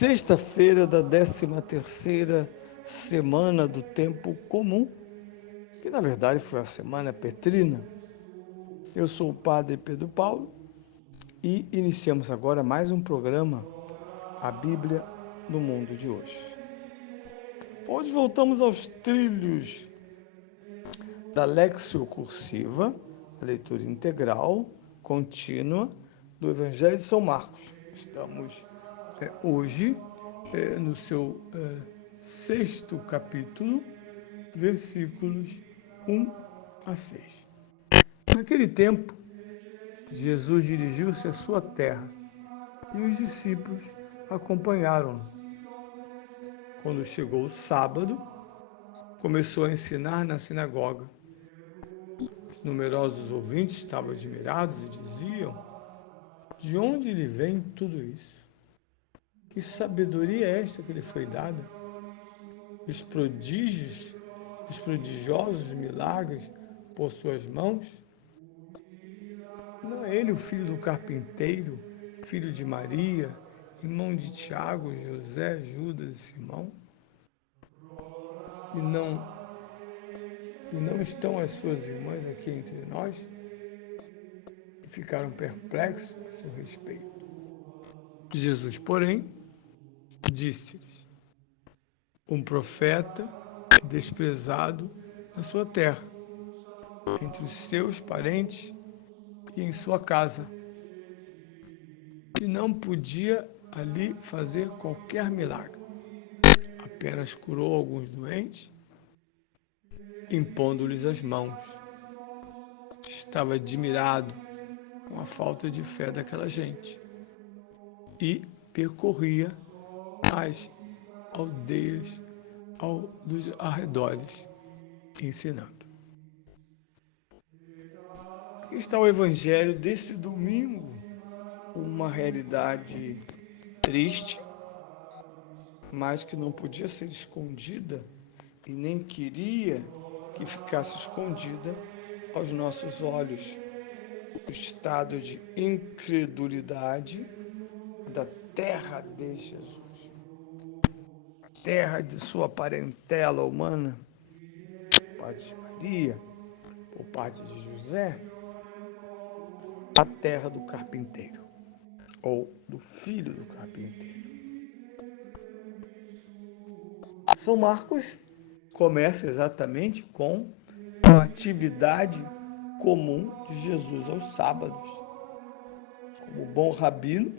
Sexta-feira da 13ª semana do tempo comum, que na verdade foi a semana petrina. Eu sou o Padre Pedro Paulo e iniciamos agora mais um programa, a Bíblia no Mundo de hoje. Hoje voltamos aos trilhos da Lexio Cursiva, a leitura integral, contínua, do Evangelho de São Marcos. Estamos hoje no seu sexto capítulo, versículos 1 a 6. Naquele tempo, Jesus dirigiu-se à sua terra e os discípulos acompanharam-no. Quando chegou o sábado, começou a ensinar na sinagoga. Os numerosos ouvintes estavam admirados e diziam: de onde lhe vem tudo isso? Que sabedoria é esta que lhe foi dada? Os prodigiosos milagres por suas mãos? Não é ele o filho do carpinteiro, filho de Maria, irmão de Tiago, José, Judas e Simão? E não estão as suas irmãs aqui entre nós? E ficaram perplexos a seu respeito. Jesus, porém, disse-lhes: um profeta é desprezado na sua terra, entre os seus parentes e em sua casa. E não podia ali fazer qualquer milagre. Apenas curou alguns doentes, impondo-lhes as mãos. Estava admirado com a falta de fé daquela gente e percorria as aldeias dos arredores, ensinando. Aqui está o evangelho desse domingo, uma realidade triste, mas que não podia ser escondida e nem queria que ficasse escondida aos nossos olhos. O estado de incredulidade da terra de Jesus, terra de sua parentela humana, por parte de Maria, por parte de José, a terra do carpinteiro, ou do filho do carpinteiro. São Marcos começa exatamente com a atividade comum de Jesus aos sábados. Como bom rabino,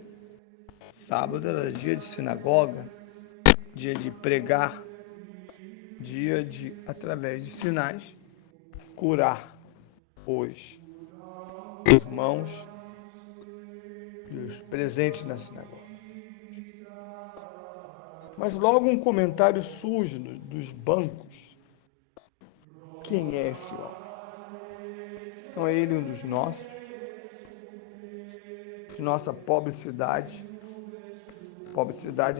sábado era dia de sinagoga, dia de pregar, dia de, através de sinais, curar os irmãos e os presentes na sinagoga. Mas logo um comentário surge dos bancos. Quem é esse homem? Não é ele um dos nossos? De nossa pobre cidade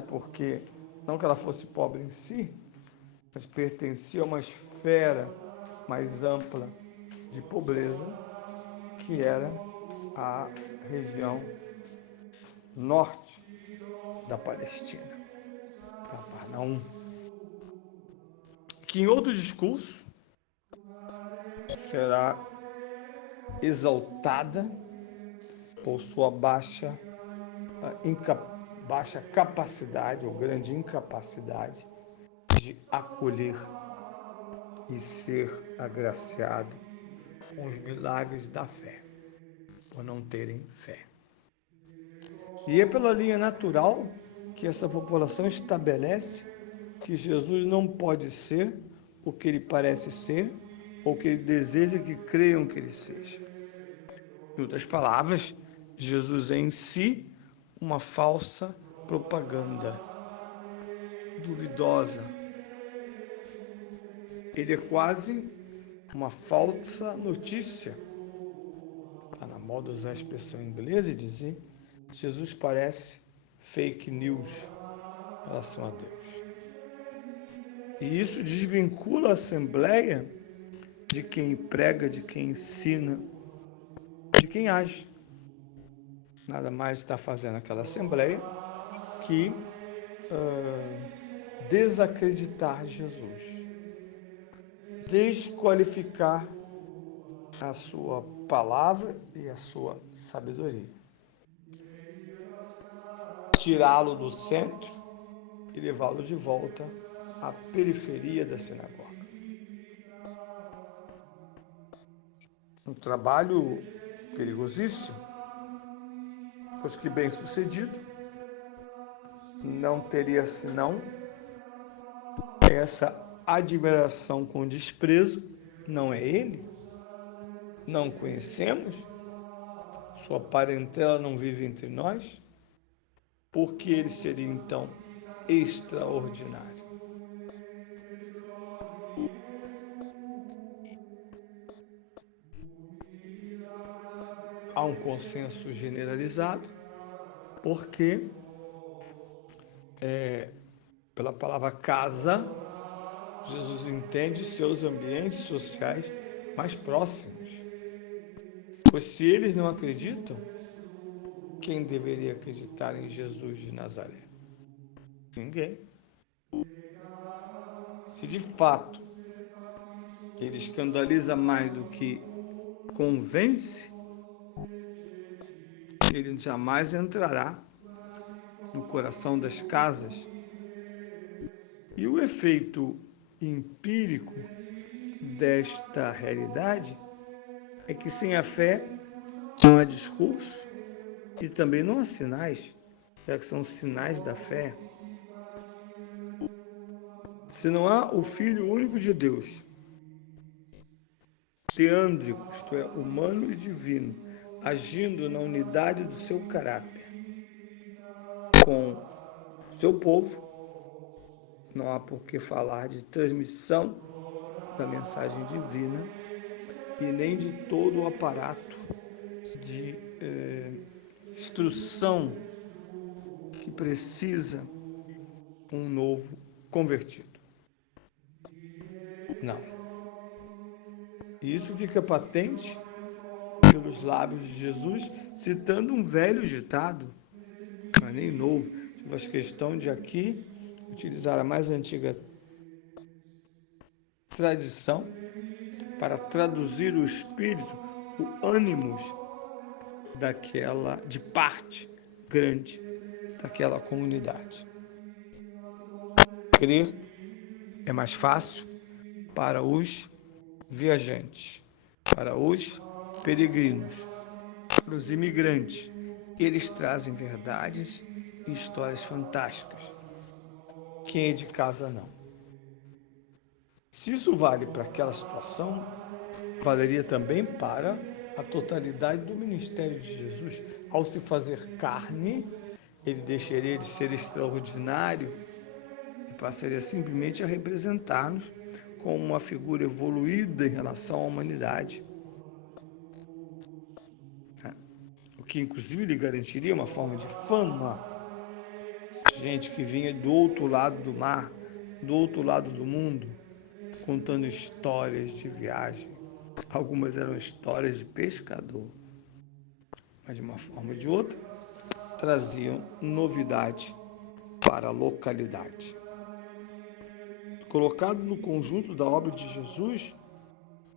porque, não que ela fosse pobre em si, mas pertencia a uma esfera mais ampla de pobreza, que era a região norte da Palestina, Cafarnaum, que em outro discurso será exaltada por sua baixa capacidade ou grande incapacidade de acolher e ser agraciado com os milagres da fé, por não terem fé. E é pela linha natural que essa população estabelece que Jesus não pode ser o que ele parece ser ou que ele deseja que creiam que ele seja. Em outras palavras, Jesus é em si uma falsa propaganda, duvidosa. Ele é quase uma falsa notícia. Está na moda usar a expressão inglesa e dizer: Jesus parece fake news em relação a Deus. E isso desvincula a Assembleia de quem prega, de quem ensina, de quem age. Nada mais está fazendo aquela Assembleia que desacreditar Jesus, desqualificar a sua palavra e a sua sabedoria, tirá-lo do centro e levá-lo de volta à periferia da sinagoga. Um trabalho perigosíssimo, pois que bem-sucedido não teria senão essa admiração com desprezo. Não é ele? Não conhecemos? Sua parentela não vive entre nós? Porque ele seria então extraordinário. Há um consenso generalizado, porque pela palavra casa, Jesus entende seus ambientes sociais mais próximos. Pois se eles não acreditam, quem deveria acreditar em Jesus de Nazaré? Ninguém. Se de fato ele escandaliza mais do que convence, ele jamais entrará no coração das casas. E o efeito empírico desta realidade é que sem a fé não há discurso e também não há sinais, já que são sinais da fé. Se não há o Filho único de Deus, teândrico, isto é, humano e divino, agindo na unidade do seu caráter com seu povo, não há por que falar de transmissão da mensagem divina e nem de todo o aparato de instrução que precisa um novo convertido. Não. E isso fica patente pelos lábios de Jesus, citando um velho ditado, não é nem novo. Se faz questão de aqui utilizar a mais antiga tradição para traduzir o espírito, o ânimos de parte grande daquela comunidade. Crer é mais fácil para os viajantes, para os peregrinos, para os imigrantes. Eles trazem verdades e histórias fantásticas. Quem é de casa não. Se isso vale para aquela situação, valeria também para a totalidade do ministério de Jesus. Ao se fazer carne, ele deixaria de ser extraordinário e passaria simplesmente a representar-nos como uma figura evoluída em relação à humanidade. O que inclusive lhe garantiria uma forma de fama. Gente que vinha do outro lado do mar, do outro lado do mundo, contando histórias de viagem. Algumas eram histórias de pescador, mas de uma forma ou de outra traziam novidade para a localidade. Colocado no conjunto da obra de Jesus,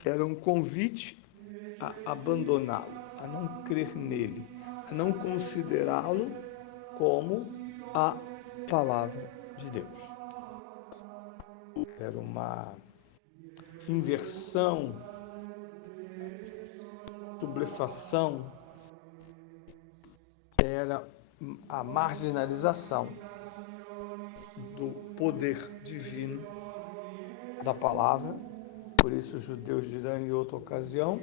era um convite a abandoná-lo, a não crer nele, a não considerá-lo como a palavra de Deus. Era uma inversão, sublevação, era a marginalização do poder divino da palavra. Por isso os judeus dirão em outra ocasião: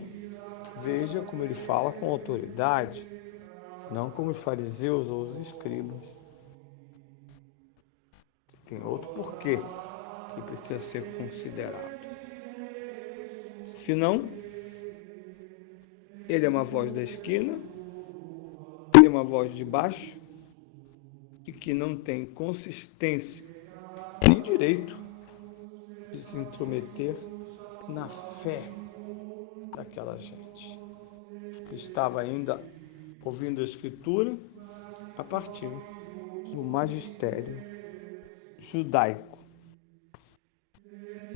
veja como ele fala com autoridade, não como os fariseus ou os escribas. Tem outro porquê que precisa ser considerado. Senão, ele é uma voz da esquina, ele é uma voz de baixo e que não tem consistência nem direito de se intrometer na fé daquela gente. Estava ainda ouvindo a Escritura a partir do magistério judaico.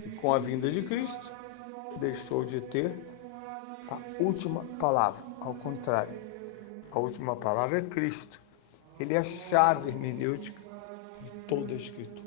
E com a vinda de Cristo, deixou de ter a última palavra. Ao contrário, a última palavra é Cristo. Ele é a chave hermenêutica de toda a Escritura.